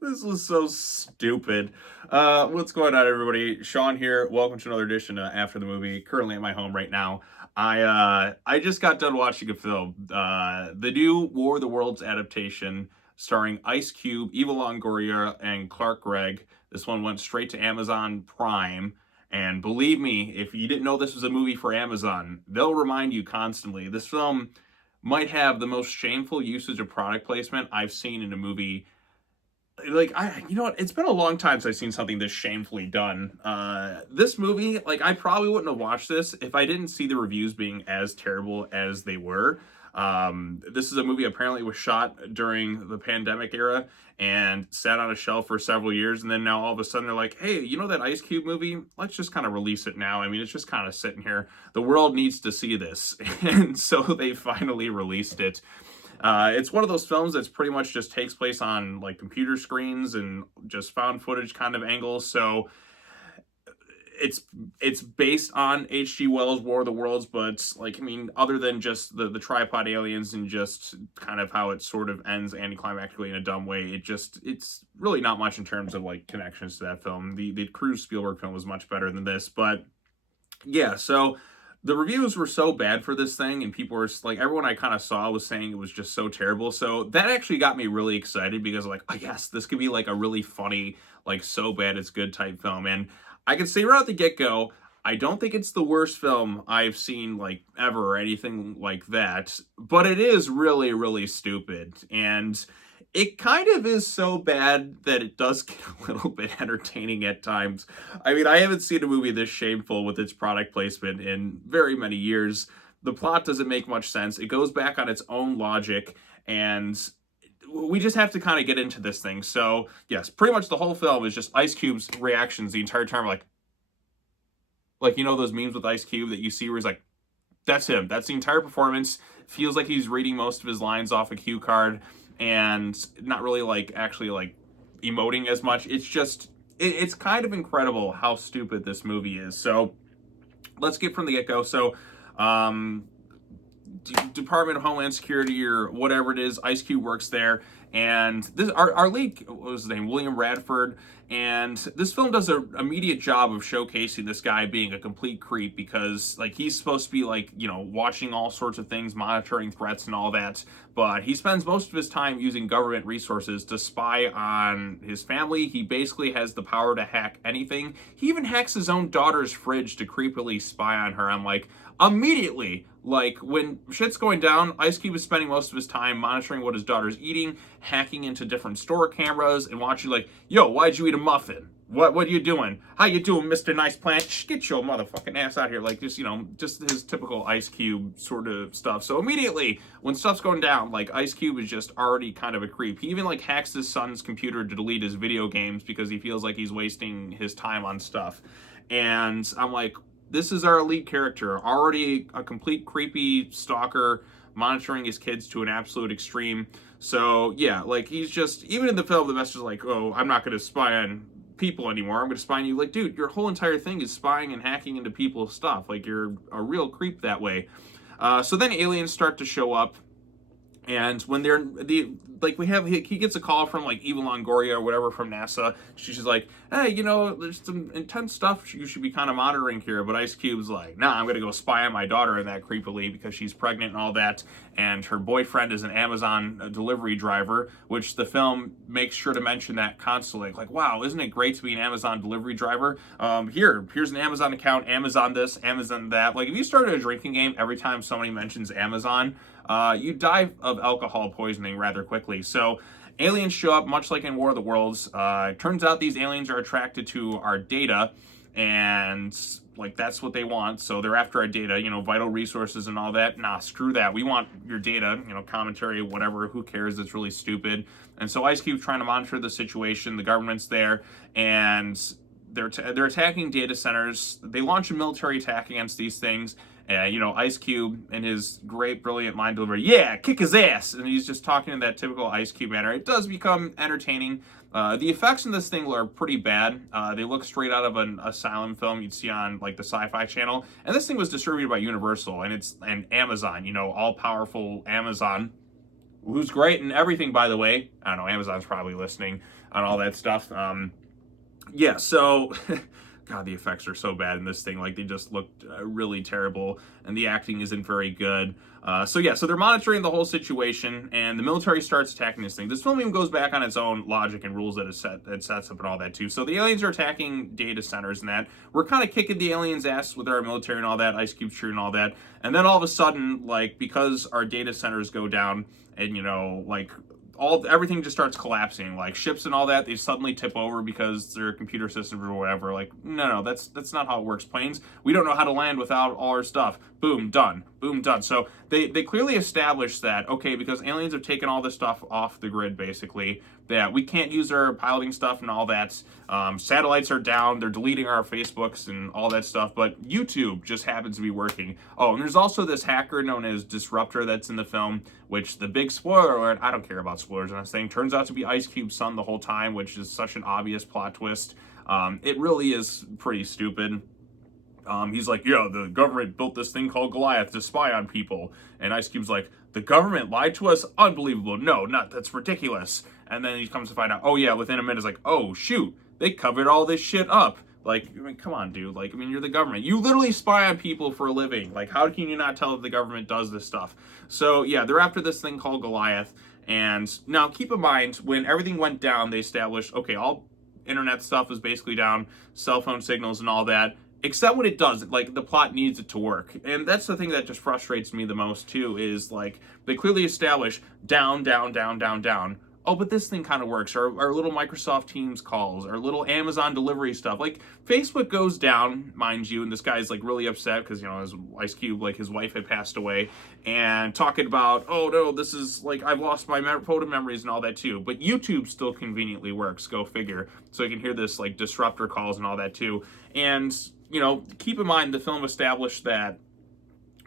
This was so stupid. What's going on, everybody? Sean here. Welcome to another edition of After the Movie. Currently at my home right now. I just got done watching a film, the new War of the Worlds adaptation, starring Ice Cube, Eva Longoria, and Clark Gregg. This one went straight to Amazon Prime. And believe me, if you didn't know this was a movie for Amazon, they'll remind you constantly. This film might have the most shameful usage of product placement I've seen in a movie. Like, you know what, it's been a long time since I've seen something this shamefully done. This movie, like, I probably wouldn't have watched this if I didn't see the reviews being as terrible as they were. This is a movie apparently was shot during the pandemic era and sat on a shelf for several years, and then now all of a sudden they're like, hey, you know that Ice Cube movie, let's just kind of release it now. I mean, it's just kind of sitting here, the world needs to see this. And so they finally released it. It's one of those films that's pretty much just takes place on like computer screens and just found footage kind of angles. So it's based on H.G. Wells' War of the Worlds, but like, I mean, other than just the tripod aliens and just kind of how it sort of ends anticlimactically in a dumb way, it's really not much in terms of like connections to that film. The Cruise Spielberg film was much better than this, but yeah, so the reviews were so bad for this thing, and people were like, everyone I kind of saw was saying it was just so terrible. So that actually got me really excited because, like, oh, yes, this could be like a really funny, like, so bad it's good type film. And I can say right at the get go, I don't think it's the worst film I've seen, like, ever or anything like that, but it is really, really stupid. And it kind of is so bad that it does get a little bit entertaining at times. I mean, I haven't seen a movie this shameful with its product placement in very many years. The plot doesn't make much sense. It goes back on its own logic, and we just have to kind of get into this thing. So, yes, pretty much the whole film is just Ice Cube's reactions the entire time. Like you know those memes with Ice Cube that you see where he's like, that's him. That's the entire performance. Feels like he's reading most of his lines off a cue card and not really like actually like emoting as much. It's just it's kind of incredible how stupid this movie is. So let's get from the get go. So Department of Homeland Security or whatever it is, Ice Cube works there, and this our lead, what was his name, William Radford, and this film does an immediate job of showcasing this guy being a complete creep because like he's supposed to be like, you know, watching all sorts of things, monitoring threats and all that, but he spends most of his time using government resources to spy on his family. He basically has the power to hack anything. He even hacks his own daughter's fridge to creepily spy on her. I'm like, immediately, like when shit's going down, Ice Cube is spending most of his time monitoring what his daughter's eating, hacking into different store cameras, and watching like, yo, why'd you eat a muffin? What are you doing? How you doing, Mr. Nice Plant? Shh, get your motherfucking ass out here. Like, just, you know, just his typical Ice Cube sort of stuff. So immediately, when stuff's going down, like, Ice Cube is just already kind of a creep. He even, like, hacks his son's computer to delete his video games because he feels like he's wasting his time on stuff. And I'm like, this is our lead character, already a complete creepy stalker, monitoring his kids to an absolute extreme. So, yeah, like, he's just, even in the film, the message is like, oh, I'm not going to spy on people anymore. I'm going to spy on you. Like, dude, your whole entire thing is spying and hacking into people's stuff. Like, you're a real creep that way. So then aliens start to show up. And when he gets a call from like Eva Longoria or whatever from NASA. She's like, hey, you know, there's some intense stuff you should be kind of monitoring here. But Ice Cube's like, nah, I'm going to go spy on my daughter and that creepily because she's pregnant and all that. And her boyfriend is an Amazon delivery driver, which the film makes sure to mention that constantly. Like, wow, isn't it great to be an Amazon delivery driver? Here's an Amazon account, Amazon this, Amazon that. Like, if you started a drinking game every time somebody mentions Amazon, you die of alcohol poisoning rather quickly. So aliens show up, much like in War of the Worlds. Turns out these aliens are attracted to our data, and like that's what they want. So they're after our data, you know, vital resources and all that. Nah, screw that. We want your data, you know, commentary, whatever. Who cares? It's really stupid. And so Ice Cube's trying to monitor the situation. The government's there, and they're attacking data centers. They launch a military attack against these things. You know, Ice Cube and his great, brilliant line delivery, yeah, kick his ass. And he's just talking in that typical Ice Cube manner. It does become entertaining. The effects in this thing are pretty bad. They look straight out of an asylum film you'd see on like the Sci-Fi Channel. And this thing was distributed by Universal and Amazon, you know, all-powerful Amazon. who's great and everything, by the way. I don't know, Amazon's probably listening on all that stuff. Yeah, so God, the effects are so bad in this thing. Like, they just looked really terrible, and the acting isn't very good. So they're monitoring the whole situation, and the military starts attacking this thing. This film even goes back on its own logic and rules that it sets up and all that too. So the aliens are attacking data centers and that. We're kind of kicking the aliens' ass with our military and all that, Ice Cube shooting and all that. And then all of a sudden, like, because our data centers go down, and everything just starts collapsing, like ships and all that, they suddenly tip over because their computer systems or whatever. Like, no, that's not how it works. Planes, we don't know how to land without all our stuff. Boom, done. Boom, done. So they clearly established that, okay, because aliens have taken all this stuff off the grid, basically, that we can't use our piloting stuff and all that. Satellites are down. They're deleting our Facebooks and all that stuff. But YouTube just happens to be working. Oh, and there's also this hacker known as Disruptor that's in the film, which, the big spoiler alert, I don't care about spoilers on this thing, turns out to be Ice Cube's son the whole time, which is such an obvious plot twist. It really is pretty stupid. He's like, yeah, the government built this thing called Goliath to spy on people. And Ice Cube's like, the government lied to us? Unbelievable. No, that's ridiculous. And then he comes to find out, oh yeah, within a minute, it's like, oh shoot, they covered all this shit up. Like, I mean, come on, dude. Like, I mean, you're the government. You literally spy on people for a living. Like, how can you not tell that the government does this stuff? So yeah, they're after this thing called Goliath. And now keep in mind, when everything went down, they established, okay, all internet stuff is basically down, cell phone signals and all that. Except when it doesn't, like, the plot needs it to work. And that's the thing that just frustrates me the most, too, is, like, they clearly establish down, down, down, down, down. Oh, but this thing kind of works. Our little Microsoft Teams calls, our little Amazon delivery stuff. Like, Facebook goes down, mind you, and this guy's, like, really upset because, his Ice Cube, like, his wife had passed away, and talking about, oh, no, this is, like, I've lost my photo memories and all that, too. But YouTube still conveniently works, go figure. So you can hear this, like, disruptor calls and all that, too. And, keep in mind, the film established that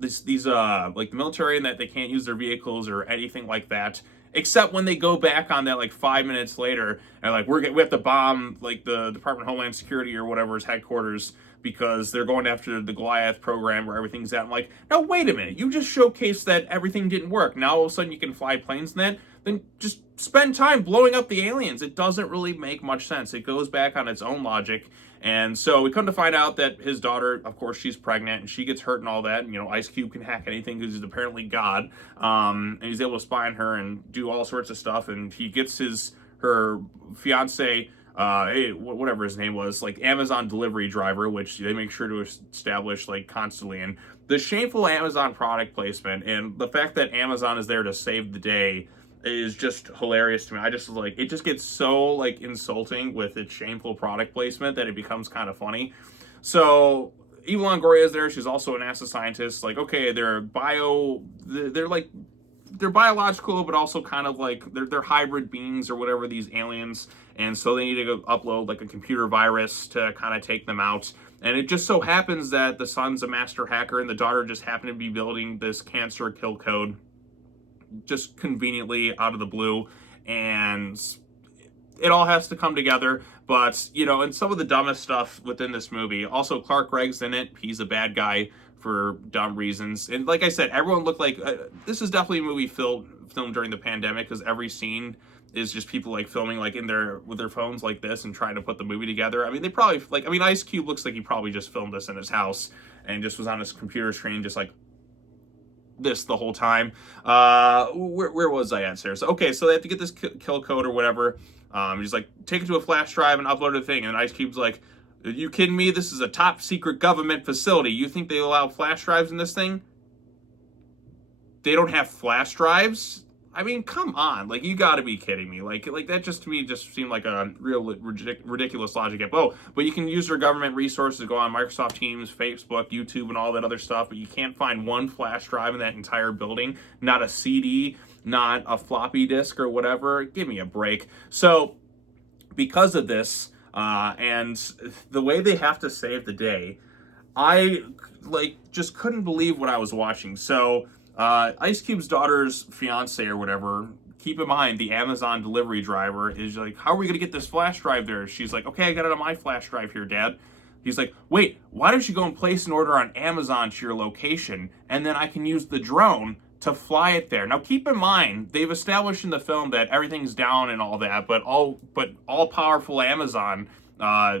these like, the military, and that they can't use their vehicles or anything like that, except when they go back on that, like, 5 minutes later, and, like, we have to bomb, like, the Department of Homeland Security or whatever's headquarters because they're going after the Goliath program where everything's at. I'm like, no, wait a minute. You just showcased that everything didn't work. Now all of a sudden you can fly planes and that. Then just spend time blowing up the aliens. It doesn't really make much sense. It goes back on its own logic. And so we come to find out that his daughter, of course, she's pregnant and she gets hurt and all that. And, Ice Cube can hack anything because he's apparently God. And he's able to spy on her and do all sorts of stuff. And he gets her fiance, whatever his name was, like, Amazon delivery driver, which they make sure to establish, like, constantly. And the shameful Amazon product placement and the fact that Amazon is there to save the day is just hilarious to me. I just, like, it just gets so, like, insulting with its shameful product placement that it becomes kind of funny. So Eva Longoria is there. She's also a NASA scientist. Like, okay, they're biological, but also kind of like they're hybrid beings or whatever, these aliens. And so they need to go upload, like, a computer virus to kind of take them out. And it just so happens that the son's a master hacker and the daughter just happened to be building this cancer kill code just conveniently out of the blue, and it all has to come together. But, and some of the dumbest stuff within this movie. Also, Clark Gregg's in it. He's a bad guy for dumb reasons. And like I said, everyone looked like, this is definitely a movie filmed during the pandemic, because every scene is just people, like, filming, like, with their phones like this and trying to put the movie together. I mean, they probably, like, Ice Cube looks like he probably just filmed this in his house and just was on his computer screen just, like, this the whole time. Where was I at, Sarah? So, okay, so they have to get this kill code or whatever. He's like, take it to a flash drive and upload the thing. And Ice Cube's like, are you kidding me? This is a top secret government facility. You think they allow flash drives in this thing? They don't have flash drives? I mean, come on. Like, you gotta be kidding me. Like that just, to me, just seemed like a real ridiculous logic. Oh, but you can use your government resources to go on Microsoft Teams, Facebook, YouTube, and all that other stuff, but you can't find one flash drive in that entire building. Not a CD, not a floppy disk or whatever. Give me a break. So, because of this, and the way they have to save the day, I, like, just couldn't believe what I was watching. So, Ice Cube's daughter's fiance or whatever, keep in mind, the Amazon delivery driver is like, how are we going to get this flash drive there? She's like, okay, I got it on my flash drive here, Dad. He's like, wait, why don't you go and place an order on Amazon to your location, and then I can use the drone to fly it there. Now, keep in mind, they've established in the film that everything's down and all that, but all powerful Amazon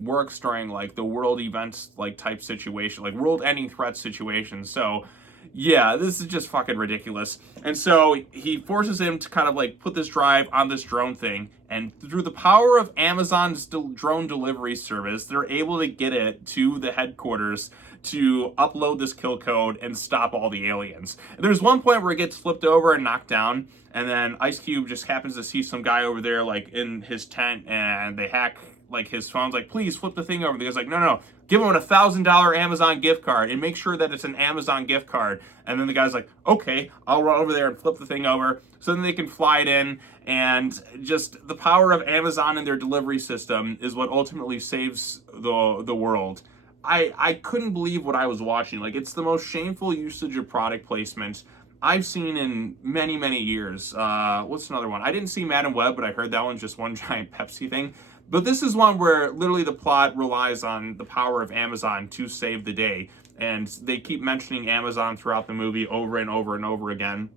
works during like the world events like type situation, like world ending threat situations. So yeah, this is just fucking ridiculous. And so he forces him to kind of like put this drive on this drone thing, and through the power of Amazon's drone delivery service, they're able to get it to the headquarters to upload this kill code and stop all the aliens. And there's one point where it gets flipped over and knocked down, and then Ice Cube just happens to see some guy over there like in his tent, and they hack like his phone's like, please flip the thing over. The guy's like, no, give him a $1,000 Amazon gift card and make sure that it's an Amazon gift card. And then the guy's like, okay, I'll run over there and flip the thing over so then they can fly it in. And just the power of Amazon and their delivery system is what ultimately saves the world. I couldn't believe what I was watching. Like, it's the most shameful usage of product placement I've seen in many, many years. What's another one? I didn't see Madam Web, but I heard that one's just one giant Pepsi thing. But this is one where literally the plot relies on the power of Amazon to save the day. And they keep mentioning Amazon throughout the movie over and over and over again.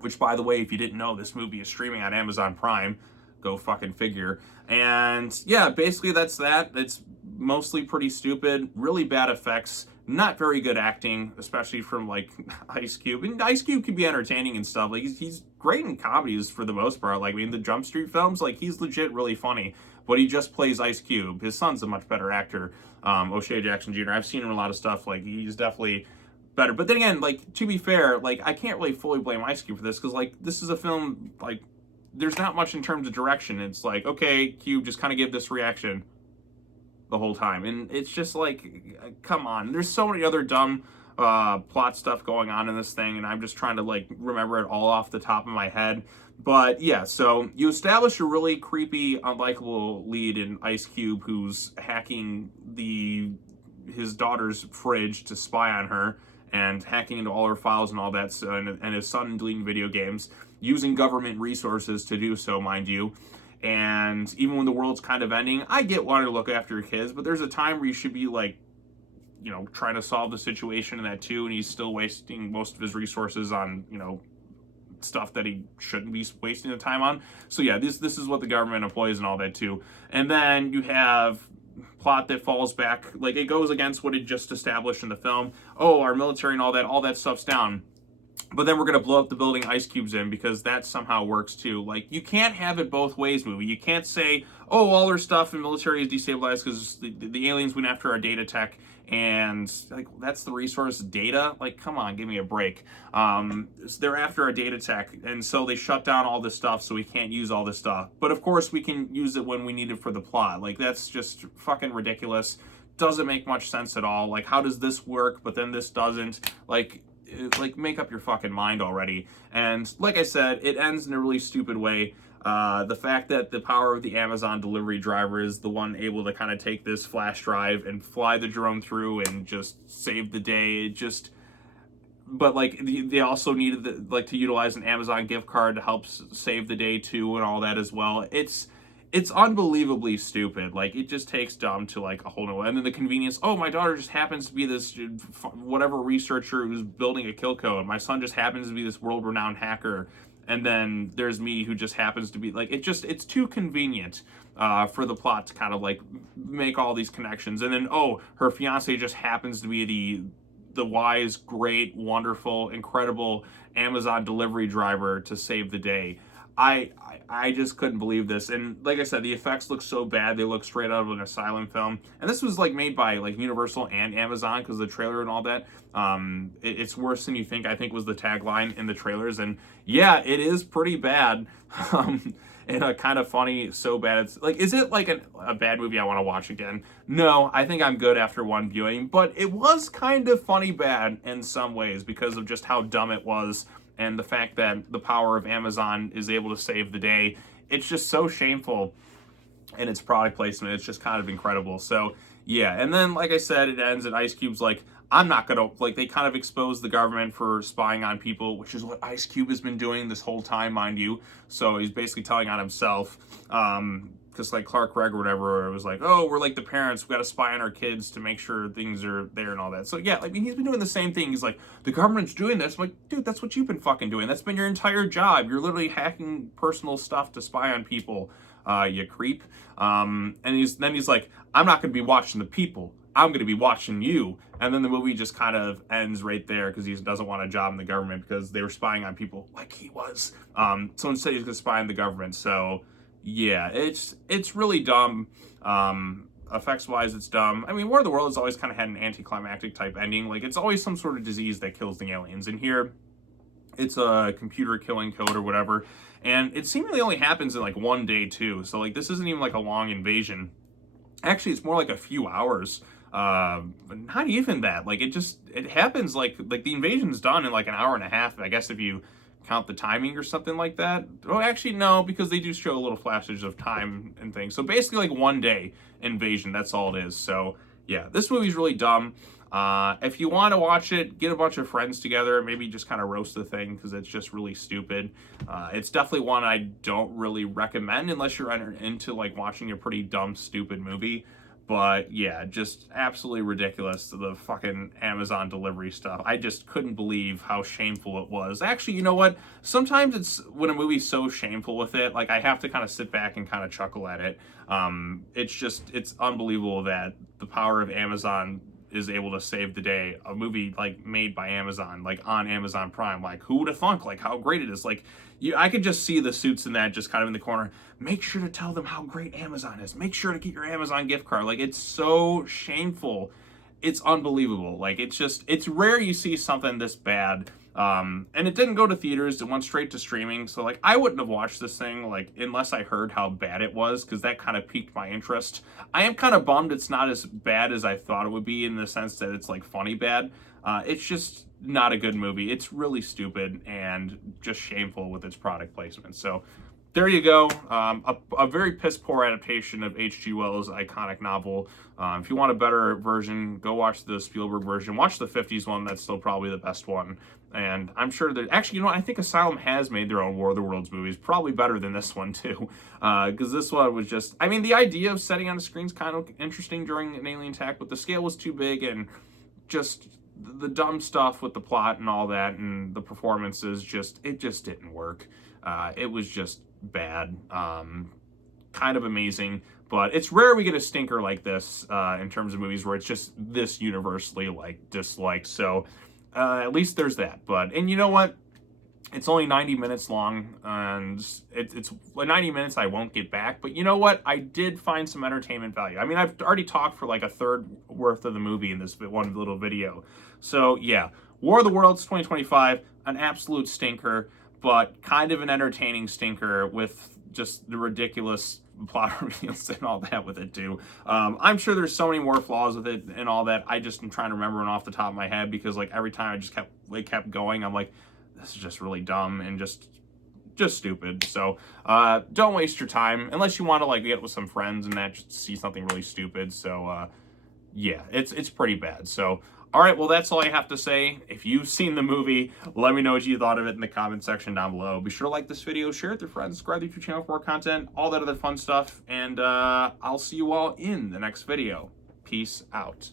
Which, by the way, if you didn't know, this movie is streaming on Amazon Prime. Go fucking figure. And yeah, basically that's that. It's mostly pretty stupid, really bad effects, not very good acting, especially from like Ice Cube. And Ice Cube can be entertaining and stuff. Like he's great in comedies for the most part. Like, I mean, the Jump Street films, like he's legit really funny. But he just plays Ice Cube. His son's a much better actor, O'Shea Jackson Jr. I've seen him in a lot of stuff. Like, he's definitely better. But then again, like, to be fair, like, I can't really fully blame Ice Cube for this, because, like, this is a film, like, there's not much in terms of direction. It's like, okay, Cube, just kind of give this reaction the whole time. And it's just like, come on. There's so many other dumb plot stuff going on in this thing, and I'm just trying to, like, remember it all off the top of my head. But yeah, so you establish a really creepy, unlikable lead in Ice Cube, who's hacking his daughter's fridge to spy on her, and hacking into all her files and all that, so, and his son deleting video games, using government resources to do so, mind you. And even when the world's kind of ending, I get wanting to look after your kids, but there's a time where you should be, like, you know, trying to solve the situation in that too, and he's still wasting most of his resources on, you know, stuff that he shouldn't be wasting the time on. So yeah, this is what the government employs and all that too. And then you have plot that falls back, like, it goes against what it just established in the film. Oh, our military and all that stuff's down, but then we're going to blow up the building Ice Cube's in, because that somehow works too. Like, you can't have it both ways, movie. You can't say, oh, all our stuff in military is destabilized because the aliens went after our data tech, and like, that's the resource, data. Like, come on, give me a break. They're after our data tech, and so they shut down all this stuff, so we can't use all this stuff. But of course, we can use it when we need it for the plot. Like, that's just fucking ridiculous. Doesn't make much sense at all. Like, how does this work, but then this doesn't? Like, make up your fucking mind already. And like I said, it ends in a really stupid way. The fact that the power of the Amazon delivery driver is the one able to kind of take this flash drive and fly the drone through and just save the day. It just, but like, they also needed to utilize an Amazon gift card to help save the day too, and all that as well. It's unbelievably stupid. Like, it just takes dumb to like a whole new. And then the convenience. Oh, my daughter just happens to be this whatever researcher who's building a kill code. My son just happens to be this world-renowned hacker. And then there's me, who just happens to be like, it's too convenient for the plot to kind of like make all these connections. And then, oh, her fiance just happens to be the wise, great, wonderful, incredible Amazon delivery driver to save the day. I just couldn't believe this. And like I said, the effects look so bad. They look straight out of an asylum film. And this was like made by like Universal and Amazon, because the trailer and all that. It's worse than you think, I think, was the tagline in the trailers. And yeah, it is pretty bad. In a kind of funny, so bad. It's like, is it like a bad movie I want to watch again? No, I think I'm good after one viewing. But it was kind of funny bad in some ways, because of just how dumb it was. And the fact that the power of Amazon is able to save the day. It's just so shameful in its product placement. It's just kind of incredible. So, yeah. And then, like I said, it ends and Ice Cube's like, I'm not going to, like, they kind of expose the government for spying on people, which is what Ice Cube has been doing this whole time, mind you. So he's basically telling on himself. because like Clark Gregg or whatever, it was like, oh, we're like the parents, we got to spy on our kids to make sure things are there and all that. So yeah, I mean, he's been doing the same thing. He's like, the government's doing this. I'm like, dude, that's what you've been fucking doing. That's been your entire job. You're literally hacking personal stuff to spy on people, you creep. And he's like, I'm not going to be watching the people. I'm going to be watching you. And then the movie just kind of ends right there because he doesn't want a job in the government because they were spying on people like he was. So instead he's going to spy on the government. So yeah, it's really dumb. Effects wise, it's dumb. I mean, War of the Worlds has always kind of had an anticlimactic type ending. Like, it's always some sort of disease that kills the aliens. And here, it's a computer killing code or whatever. And it seemingly only happens in like one day too. So like, this isn't even like a long invasion. Actually, it's more like a few hours. But not even that. Like, it happens like the invasion's done in like an hour and a half. I guess if you count the timing or something like that. Oh, actually, no, because they do show a little flashes of time and things. So basically like one day invasion, that's all it is. So yeah, this movie's really dumb. If you want to watch it, get a bunch of friends together, maybe just kind of roast the thing because it's just really stupid. It's definitely one I don't really recommend unless you're into like watching a pretty dumb, stupid movie. But yeah, just absolutely ridiculous, the fucking Amazon delivery stuff. I just couldn't believe how shameful it was. Actually, you know what? Sometimes it's when a movie's so shameful with it, like I have to kind of sit back and kind of chuckle at it. It's unbelievable that the power of Amazon is able to save the day. A movie like made by Amazon, like on Amazon Prime. Like, who would have thunk? Like, how great it is. Like, I could just see the suits in that just kind of in the corner. Make sure to tell them how great Amazon is. Make sure to get your Amazon gift card. Like, it's so shameful. It's unbelievable. Like, it's rare you see something this bad. And it didn't go to theaters. It went straight to streaming. So, like, I wouldn't have watched this thing, like, unless I heard how bad it was, because that kind of piqued my interest. I am kind of bummed it's not as bad as I thought it would be in the sense that it's, like, funny bad. It's just not a good movie. It's really stupid and just shameful with its product placement. So, there you go. A very piss-poor adaptation of H.G. Wells' iconic novel. If you want a better version, go watch the Spielberg version. Watch the 50s one. That's still probably the best one. And I'm sure that... Actually, you know what? I think Asylum has made their own War of the Worlds movies. Probably better than this one, too. Because this one was just... I mean, the idea of setting on a screen is kind of interesting during an alien attack, but the scale was too big and just... the dumb stuff with the plot and all that and the performances it just didn't work. It was just bad. Kind of amazing, but it's rare we get a stinker like this in terms of movies where it's just this universally like disliked. So at least there's that. And you know what? It's only 90 minutes long, and it's 90 minutes I won't get back. But you know what? I did find some entertainment value. I mean, I've already talked for like a third worth of the movie in this one little video. So yeah, War of the Worlds 2025, an absolute stinker, but kind of an entertaining stinker with just the ridiculous plot reveals and all that with it too. I'm sure there's so many more flaws with it and all that. I just am trying to remember it off the top of my head because like every time I just kept going, I'm like, this is just really dumb and just stupid. So don't waste your time unless you want to like get with some friends and that just see something really stupid. So yeah, it's pretty bad. So all right, well, that's all I have to say. If you've seen the movie, let me know what you thought of it in the comment section down below. Be sure to like this video, share it with your friends, subscribe to the YouTube channel for more content, all that other fun stuff, and I'll see you all in the next video. Peace out.